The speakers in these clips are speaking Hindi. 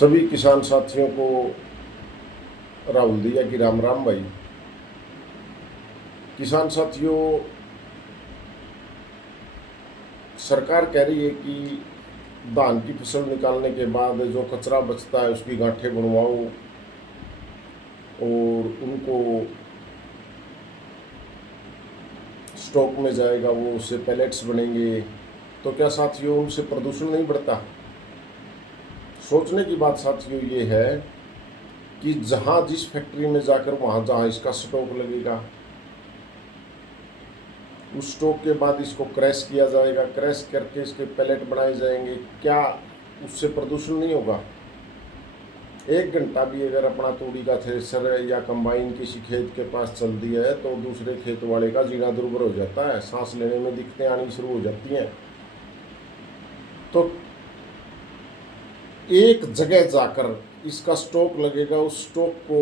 सभी किसान साथियों को राहुल दिया कि राम राम भाई। किसान साथियों, सरकार कह रही है कि धान की फसल निकालने के बाद जो कचरा बचता है उसकी गांठें बनवाओ और उनको स्टॉक में जाएगा, वो उससे पैलेट्स बनेंगे। तो क्या साथियों उनसे प्रदूषण नहीं बढ़ता? सोचने की बात साथियों ये है कि जहाँ जिस फैक्ट्री में जाकर वहाँ जहाँ इसका स्टॉक लगेगा, उस स्टॉक के बाद इसको क्रैश किया जाएगा, क्रैश करके इसके पैलेट बनाए जाएंगे। क्या उससे प्रदूषण नहीं होगा? 1 घंटा भी अगर अपना तूड़ी का थ्रेसर या कंबाइन किसी खेत के पास चल दिया है तो दूसरे खेत वाले का जीना दुर्भर हो जाता है, सांस लेने में दिक्कतें आनी शुरू हो जाती हैं। तो एक जगह जाकर इसका स्टॉक लगेगा, उस स्टॉक को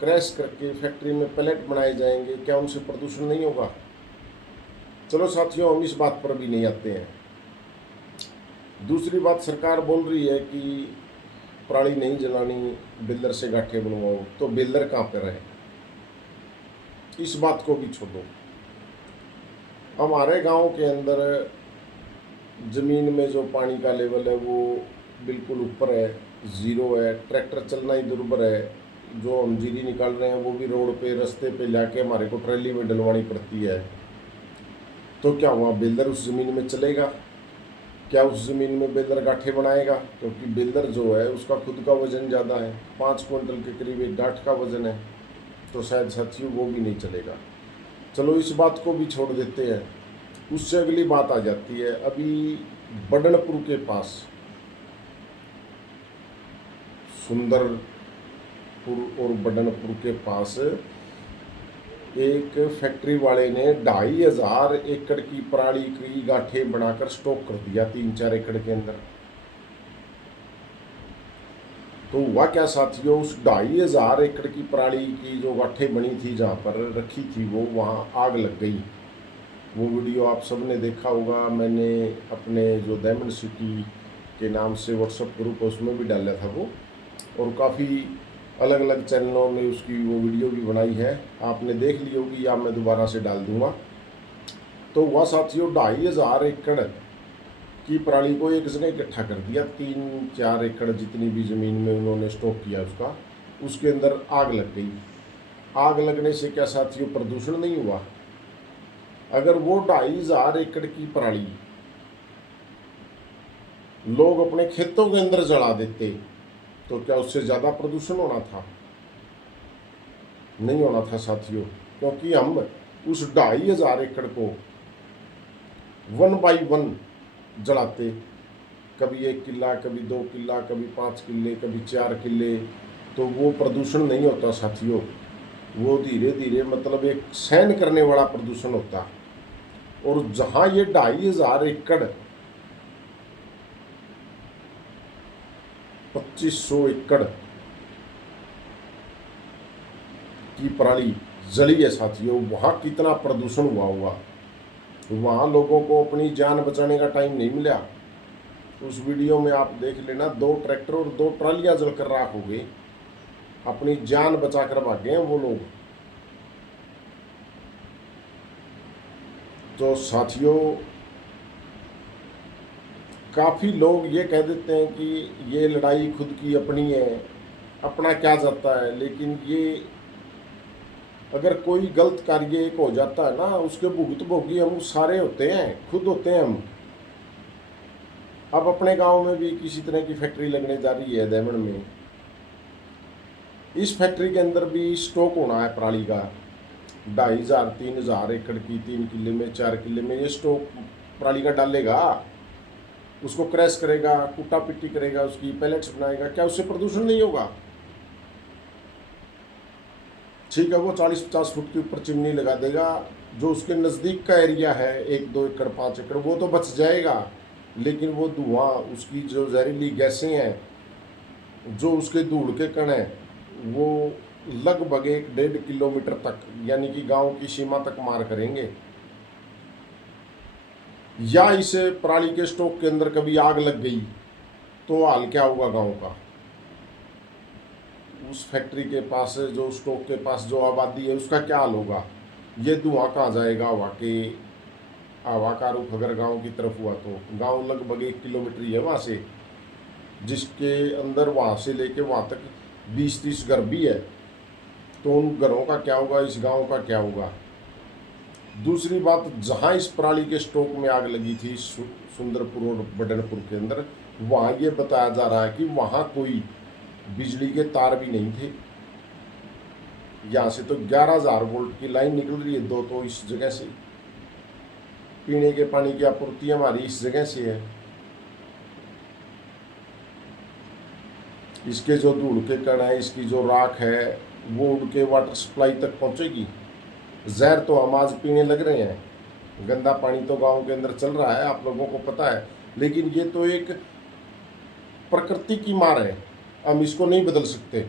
क्रैश करके फैक्ट्री में पैलेट बनाए जाएंगे। क्या उनसे प्रदूषण नहीं होगा? चलो साथियों, हम इस बात पर भी नहीं आते हैं। दूसरी बात, सरकार बोल रही है कि पराली नहीं जलानी, बेलर से गांठें बनवाओ। तो बेलर कहाँ पर है? इस बात को भी छोड़ो। हमारे गांव के अंदर ज़मीन में जो पानी का लेवल है वो बिल्कुल ऊपर है, ज़ीरो है। ट्रैक्टर चलना ही दुर्भर है। जो हम जीरी निकाल रहे हैं वो भी रोड पे रास्ते पे लाके हमारे को ट्रैली में डलवानी पड़ती है। तो क्या वहाँ बेलर उस ज़मीन में चलेगा? क्या उस ज़मीन में बेलर गांठें बनाएगा? क्योंकि बेलर जो है उसका खुद का वज़न ज़्यादा है, 5 क्विंटल के करीब एक गांठ का वज़न है। तो शायद साथियों वो भी नहीं चलेगा। चलो इस बात को भी छोड़ देते हैं। उससे अगली बात आ जाती है, अभी बडनपुर के पास, सुंदरपुर और बडनपुर के पास एक फैक्ट्री वाले ने 2500 एकड़ की पराली की गांठें बनाकर स्टॉक कर दिया 3-4 एकड़ के अंदर। तो हुआ क्या साथियों, उस 2500 एकड़ की पराली की जो गांठें बनी थी, जहाँ पर रखी थी, वो वहाँ आग लग गई। वो वीडियो आप सब ने देखा होगा। मैंने अपने जो डायमंड सिटी के नाम से व्हाट्सएप ग्रुप है उसमें भी डाला था वो, और काफ़ी अलग अलग चैनलों में उसकी वो वीडियो भी बनाई है। आपने देख ली होगी या मैं दोबारा से डाल दूंगा। तो वह साथियों 2500 एकड़ की पराली को एक जगह इकट्ठा कर दिया। 3-4 एकड़ जितनी भी ज़मीन में उन्होंने स्टॉक किया उसके अंदर आग लग गई। आग लगने से क्या साथियों प्रदूषण नहीं हुआ? अगर वो 2500 एकड़ की पराली लोग अपने खेतों के अंदर जला देते तो क्या उससे ज़्यादा प्रदूषण होना था? नहीं होना था साथियों, क्योंकि हम उस 2500 एकड़ को 1 बाई 1 जलाते। कभी 1 किला, कभी 2 किला, कभी 5 किले, कभी 4 किले। तो वो प्रदूषण नहीं होता साथियों। वो धीरे धीरे मतलब एक सहन करने वाला प्रदूषण होता। और जहाँ ये 2500 एकड़ 2500 एकड़ की पराली जली है साथियों, वहाँ कितना प्रदूषण हुआ होगा। वहाँ लोगों को अपनी जान बचाने का टाइम नहीं मिला। उस वीडियो में आप देख लेना, 2 ट्रैक्टर और 2 ट्रालियाँ जलकर राख हो गई। अपनी जान बचा कर भागे हैं वो लोग। तो साथियों, काफ़ी लोग ये कह देते हैं कि ये लड़ाई खुद की अपनी है, अपना क्या जाता है। लेकिन ये अगर कोई गलत कार्य एक हो जाता है ना, उसके भुगतभोगी हम सारे होते हैं, खुद होते हैं हम। अब अपने गांव में भी किसी तरह की फैक्ट्री लगने जा रही है दमन में। इस फैक्ट्री के अंदर भी स्टॉक होना है पराली का 2500-3000 एकड़ की, 3 किले में, 4 किले में ये स्टॉक पराली का डालेगा। उसको क्रैश करेगा, कुटा पिट्टी करेगा, उसकी पैलेट्स बनाएगा। क्या उससे प्रदूषण नहीं होगा? ठीक है, वो 40-50 फुट के ऊपर चिमनी लगा देगा। जो उसके नज़दीक का एरिया है 1-2 एकड़, 5 एकड़, वो तो बच जाएगा। लेकिन वो धुआं, उसकी जो जहरीली गैसें हैं, जो उसके धूल के कण हैं, वो लगभग 1-1.5 किलोमीटर तक, यानी कि गांव की सीमा तक मार करेंगे। या इस पराली के स्टॉक के अंदर कभी आग लग गई तो हाल क्या होगा गांव का? उस फैक्ट्री के पास, जो स्टोक के पास जो आबादी है, उसका क्या हाल होगा? ये धुआं कहाँ जाएगा? हवा का रुख अगर गांव की तरफ हुआ तो गांव लगभग 1 किलोमीटर ही है वहाँ से, जिसके अंदर वहाँ से लेके वहाँ तक 20-30 घर भी है। तो उन घरों का क्या होगा, इस गांव का क्या होगा? दूसरी बात, जहाँ इस पराली के स्टोक में आग लगी थी सुंदरपुर और बडनपुर के अंदर, वहाँ ये बताया जा रहा है कि वहाँ कोई बिजली के तार भी नहीं थे। यहाँ से तो 11,000 वोल्ट की लाइन निकल रही है, दो तो इस जगह से। पीने के पानी की आपूर्ति हमारी इस जगह से है। इसके जो धूल के कण है, इसकी जो राख है, वो उड़ के वाटर सप्लाई तक पहुँचेगी। जहर तो हम आज पीने लग रहे हैं, गंदा पानी तो गांव के अंदर चल रहा है, आप लोगों को पता है। लेकिन ये तो एक प्रकृति की मार है, हम इसको नहीं बदल सकते।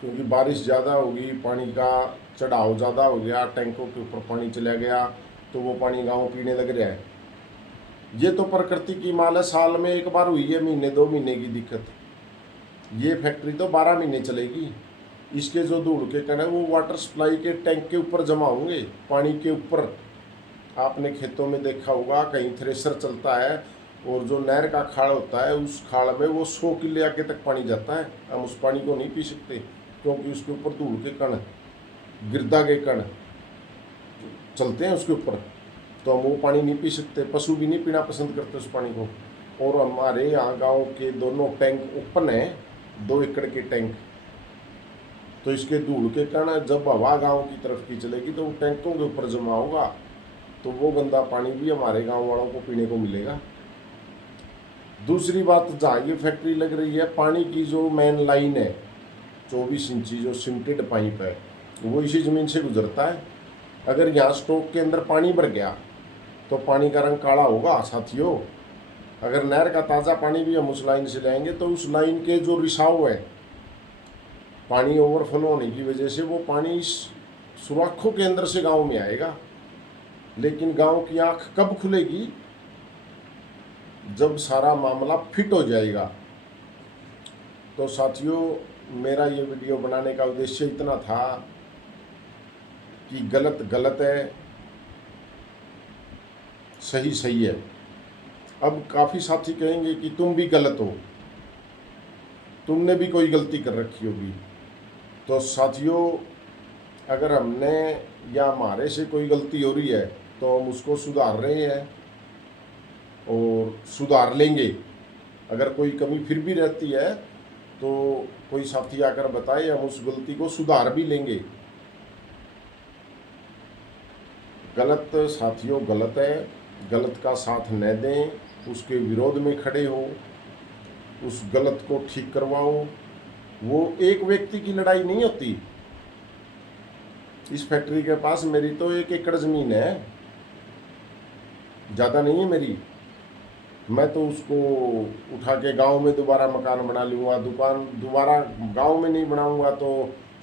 क्योंकि बारिश ज़्यादा होगी, पानी का चढ़ाव ज़्यादा हो गया, टैंकों के ऊपर पानी चला गया, तो वो पानी गांव पीने लग रहा है। ये तो प्रकृति की मार है, साल में एक बार हुई है, महीने 2 महीने की दिक्कत। ये फैक्ट्री तो 12 महीने चलेगी। इसके जो धूल के कण है, वो वाटर सप्लाई के टैंक के ऊपर जमा होंगे, पानी के ऊपर। आपने खेतों में देखा होगा, कहीं थ्रेसर चलता है और जो नहर का खाड़ होता है, उस खाड़ में वो 100 किले आगे तक पानी जाता है। हम उस पानी को नहीं पी सकते, क्योंकि उसके ऊपर धूल के कण, गिरदा के कण चलते हैं उसके ऊपर, तो हम वो पानी नहीं पी सकते। पशु भी नहीं पीना पसंद करते उस पानी को। और हमारे यहाँ गाँव के दोनों टैंक ओपन है, 2 एकड़ के टैंक। तो इसके धूल के कण जब हवा गांव की तरफ की चलेगी तो वो टैंकों के ऊपर जमा होगा, तो वो गंदा पानी भी हमारे गांव वालों को पीने को मिलेगा। दूसरी बात, जहाँ ये फैक्ट्री लग रही है, पानी की जो मेन लाइन है 24 इंची जो सिमटेड पाइप है, वो इसी ज़मीन से गुजरता है। अगर यहाँ स्टोक के अंदर पानी भर गया तो पानी का रंग काला होगा साथियों। अगर नहर का ताज़ा पानी भी हम उस लाइन से लाएंगे तो उस लाइन के जो रिसाव है, पानी ओवरफ्लो होने की वजह से वो पानी सुराखों के अंदर से गांव में आएगा। लेकिन गांव की आंख कब खुलेगी? जब सारा मामला फिट हो जाएगा। तो साथियों, मेरा ये वीडियो बनाने का उद्देश्य इतना था कि गलत गलत है, सही सही है। अब काफ़ी साथी कहेंगे कि तुम भी गलत हो, तुमने भी कोई गलती कर रखी होगी। तो साथियों, अगर हमने या हमारे से कोई गलती हो रही है तो हम उसको सुधार रहे हैं और सुधार लेंगे। अगर कोई कमी फिर भी रहती है तो कोई साथी आकर बताए, हम उस गलती को सुधार भी लेंगे। गलत साथियों गलत है, गलत का साथ न दें, उसके विरोध में खड़े हो, उस गलत को ठीक करवाओ। वो एक व्यक्ति की लड़ाई नहीं होती। इस फैक्ट्री के पास मेरी तो 1 एकड़ ज़मीन है, ज़्यादा नहीं है मेरी। मैं तो उसको उठा के गांव में दोबारा मकान बना लूँगा। दुकान दोबारा गांव में नहीं बनाऊँगा तो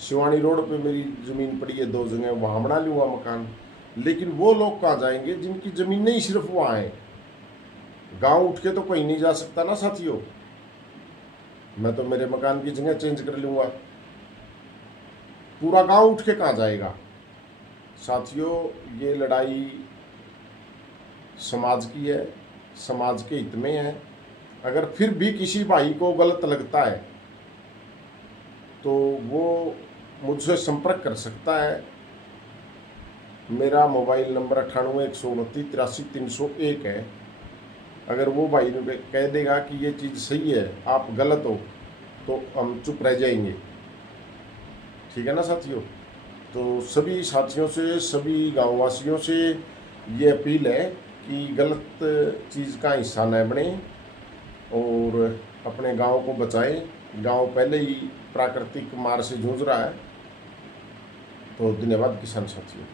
शिवानी रोड पे मेरी ज़मीन पड़ी है 2 जगह, वहाँ बना लूँगा मकान। लेकिन वो लोग कहाँ जाएंगे जिनकी ज़मीन नहीं सिर्फ वहाँ है? गांव उठ के तो कोई नहीं जा सकता ना साथियों। मैं तो मेरे मकान की जगह चेंज कर लूँगा, पूरा गांव उठ के कहाँ जाएगा? साथियों, ये लड़ाई समाज की है, समाज के हित में है। अगर फिर भी किसी भाई को गलत लगता है तो वो मुझसे संपर्क कर सकता है। मेरा मोबाइल नंबर 98 129 83 301 है। अगर वो भाई कह देगा कि ये चीज़ सही है, आप गलत हो, तो हम चुप रह जाएंगे। ठीक है ना साथियों? तो सभी साथियों से, सभी गाँववासियों से ये अपील है कि गलत चीज़ का हिस्सा न बने और अपने गांव को बचाएं। गांव पहले ही प्राकृतिक मार से जूझ रहा है। तो धन्यवाद किसान साथियों।